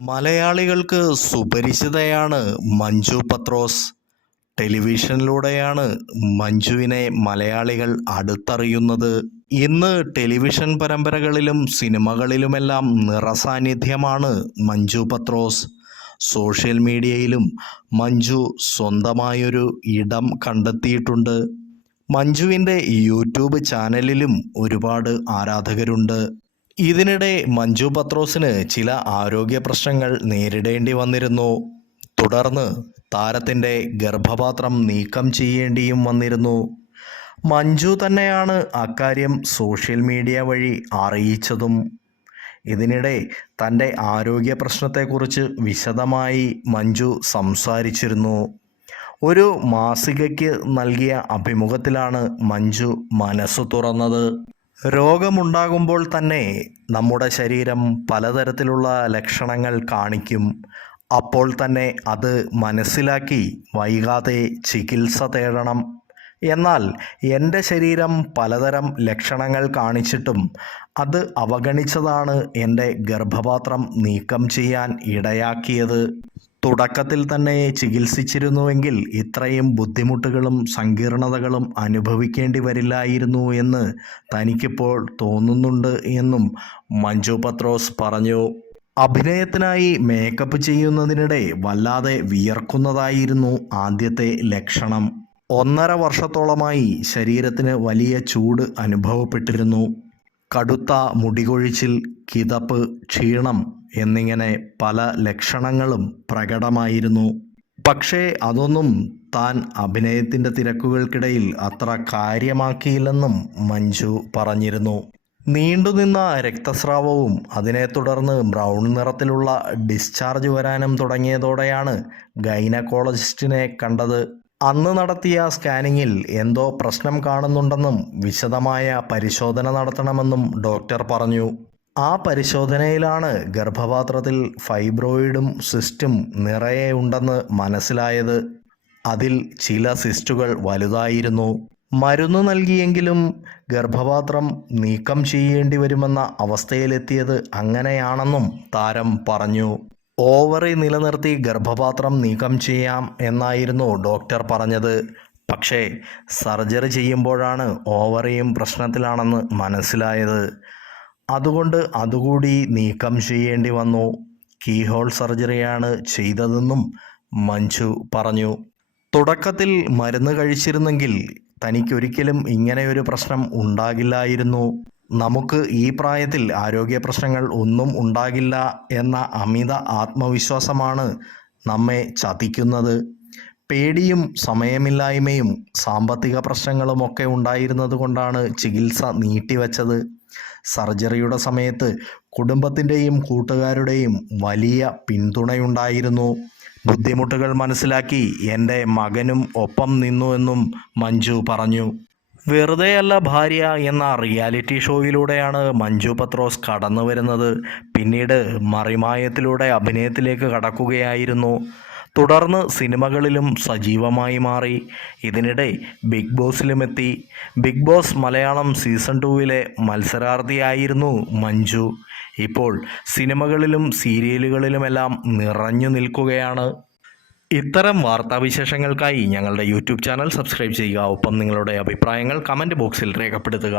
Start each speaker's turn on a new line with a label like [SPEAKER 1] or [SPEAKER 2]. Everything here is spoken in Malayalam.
[SPEAKER 1] മലയാളികൾക്ക് സുപരിചിതയാണ് മഞ്ജു പത്രോസ്. ടെലിവിഷനിലൂടെയാണ് മഞ്ജുവിനെ മലയാളികൾ അടുത്തറിയുന്നത്. ഇന്ന് ടെലിവിഷൻ പരമ്പരകളിലും സിനിമകളിലുമെല്ലാം നിറസാന്നിധ്യമാണ് മഞ്ജു പത്രോസ്. സോഷ്യൽ മീഡിയയിലും മഞ്ജു സ്വന്തമായൊരു ഇടം കണ്ടെത്തിയിട്ടുണ്ട്. മഞ്ജുവിന്റെ യൂട്യൂബ് ചാനലിലും ഒരുപാട് ആരാധകരുണ്ട്. ഇതിനിടെ മഞ്ജു പത്രോസിന് ചില ആരോഗ്യ പ്രശ്നങ്ങൾ നേരിടേണ്ടി വന്നിരുന്നു. തുടർന്ന് താരത്തിന്റെ ഗർഭപാത്രം നീക്കം ചെയ്യേണ്ടിയും വന്നിരുന്നു. മഞ്ജു തന്നെയാണ് അക്കാര്യം സോഷ്യൽ മീഡിയ വഴി അറിയിച്ചതും. ഇതിനിടെ തന്റെ ആരോഗ്യ പ്രശ്നത്തെക്കുറിച്ച് വിശദമായി മഞ്ജു സംസാരിച്ചിരുന്നു. ഒരു മാസികയ്ക്ക് നൽകിയ അഭിമുഖത്തിലാണ് മഞ്ജു മനസ്സു തുറന്നത്. രോഗമുണ്ടാകുമ്പോൾ തന്നെ നമ്മുടെ ശരീരം പലതരത്തിലുള്ള ലക്ഷണങ്ങൾ കാണിക്കും. അപ്പോൾ തന്നെ അത് മനസ്സിലാക്കി വൈകാതെ ചികിത്സ തേടണം. എന്നാൽ എന്റെ ശരീരം പലതരം ലക്ഷണങ്ങൾ കാണിച്ചിട്ടും അത് അവഗണിച്ചതാണ് എന്റെ ഗർഭപാത്രം നീക്കം ചെയ്യാൻ ഇടയാക്കിയത്. തുടക്കത്തിൽ തന്നെ ചികിത്സിച്ചിരുന്നുവെങ്കിൽ ഇത്രയും ബുദ്ധിമുട്ടുകളും സങ്കീർണതകളും അനുഭവിക്കേണ്ടി വരില്ലായിരുന്നു എന്ന് തനിക്കിപ്പോൾ തോന്നുന്നുണ്ട് എന്നും മഞ്ജു പത്രോസ് പറഞ്ഞു. അഭിനയത്തിനായി മേക്കപ്പ് ചെയ്യുന്നതിനിടെ വല്ലാതെ വിയർക്കുന്നതായിരുന്നു ആദ്യത്തെ ലക്ഷണം. ഒന്നര വർഷത്തോളമായി ശരീരത്തിന് വലിയ ചൂട് അനുഭവപ്പെട്ടിരുന്നു. കടുത്ത മുടികൊഴിച്ചിൽ കിതപ്പ് ക്ഷീണം എന്നിങ്ങനെ പല ലക്ഷണങ്ങളും പ്രകടമായിരുന്നു. പക്ഷേ അതൊന്നും താൻ അഭിനയത്തിന്റെ തിരക്കുകൾക്കിടയിൽ അത്ര കാര്യമാക്കിയില്ലെന്നും മഞ്ജു പറഞ്ഞിരുന്നു. നീണ്ടുനിന്ന രക്തസ്രാവവും അതിനെ തുടർന്ന് ബ്രൗൺ നിറത്തിലുള്ള ഡിസ്ചാർജ് വരാനും തുടങ്ങിയതോടെയാണ് ഗൈനക്കോളജിസ്റ്റിനെ കണ്ടത്. അന്ന് നടത്തിയ സ്കാനിങ്ങിൽ എന്തോ പ്രശ്നം കാണുന്നുണ്ടെന്നും വിശദമായ പരിശോധന നടത്തണമെന്നും ഡോക്ടർ പറഞ്ഞു. ആ പരിശോധനയിലാണ് ഗർഭപാത്രത്തിൽ ഫൈബ്രോയിഡും സിസ്റ്റും നിറയെ ഉണ്ടെന്ന് മനസ്സിലായത്. അതിൽ ചില സിസ്റ്റുകൾ വലുതായിരുന്നു. മരുന്ന് നൽകിയെങ്കിലും ഗർഭപാത്രം നീക്കം ചെയ്യേണ്ടി വരുമെന്ന അവസ്ഥയിലെത്തിയത് അങ്ങനെയാണെന്നും താരം പറഞ്ഞു. ഓവറി നിലനിർത്തി ഗർഭപാത്രം നീക്കം ചെയ്യാം എന്നായിരുന്നു ഡോക്ടർ പറഞ്ഞത്. പക്ഷേ സർജറി ചെയ്യുമ്പോഴാണ് ഓവറിയും പ്രശ്നത്തിലാണെന്ന് മനസ്സിലായത്. അതുകൊണ്ട് അതുകൂടി നീക്കം ചെയ്യേണ്ടി വന്നു. കീഹോൾ സർജറിയാണ് ചെയ്തതെന്നും മഞ്ജു പറഞ്ഞു. തുടക്കത്തിൽ മരുന്ന് കഴിച്ചിരുന്നെങ്കിൽ തനിക്കൊരിക്കലും ഇങ്ങനെയൊരു പ്രശ്നം ഉണ്ടാകില്ലായിരുന്നു. നമുക്ക് ഈ പ്രായത്തിൽ ആരോഗ്യ പ്രശ്നങ്ങൾ ഒന്നും ഉണ്ടാകില്ല എന്ന അമിത ആത്മവിശ്വാസമാണ് നമ്മെ ചതിക്കുന്നത്. പേടിയും സമയമില്ലായ്മയും സാമ്പത്തിക പ്രശ്നങ്ങളുമൊക്കെ ഉണ്ടായിരുന്നത് കൊണ്ടാണ് ചികിത്സ നീട്ടിവെച്ചത്. സർജറിയുടെ സമയത്ത് കുടുംബത്തിന്റെയും കൂട്ടുകാരുടെയും വലിയ പിന്തുണയുണ്ടായിരുന്നു. ബുദ്ധിമുട്ടുകൾ മനസ്സിലാക്കി എന്റെ മകനും ഒപ്പം നിന്നുവെന്നും മഞ്ജു പറഞ്ഞു. വെറുതെയല്ല ഭാര്യ എന്ന റിയാലിറ്റി ഷോയിലൂടെയാണ് മഞ്ജു പത്രോസ് കടന്നു വരുന്നത് പിന്നീട് മറിമായത്തിലൂടെ അഭിനയത്തിലേക്ക് കടക്കുകയായിരുന്നു. തുടർന്ന് സിനിമകളിലും സജീവമായി മാറി. ഇതിനിടെ ബിഗ് ബോസിലുമെത്തി. ബിഗ് ബോസ് മലയാളം സീസൺ ടൂവിലെ മത്സരാർത്ഥിയായിരുന്നു മഞ്ജു. ഇപ്പോൾ സിനിമകളിലും സീരിയലുകളിലുമെല്ലാം നിറഞ്ഞു നിൽക്കുകയാണ്. ഇത്തരം വാർത്താവിശേഷങ്ങൾക്കായി ഞങ്ങളുടെ യൂട്യൂബ് ചാനൽ സബ്സ്ക്രൈബ് ചെയ്യുക. ഒപ്പം നിങ്ങളുടെ അഭിപ്രായങ്ങൾ കമന്റ് ബോക്സിൽ രേഖപ്പെടുത്തുക.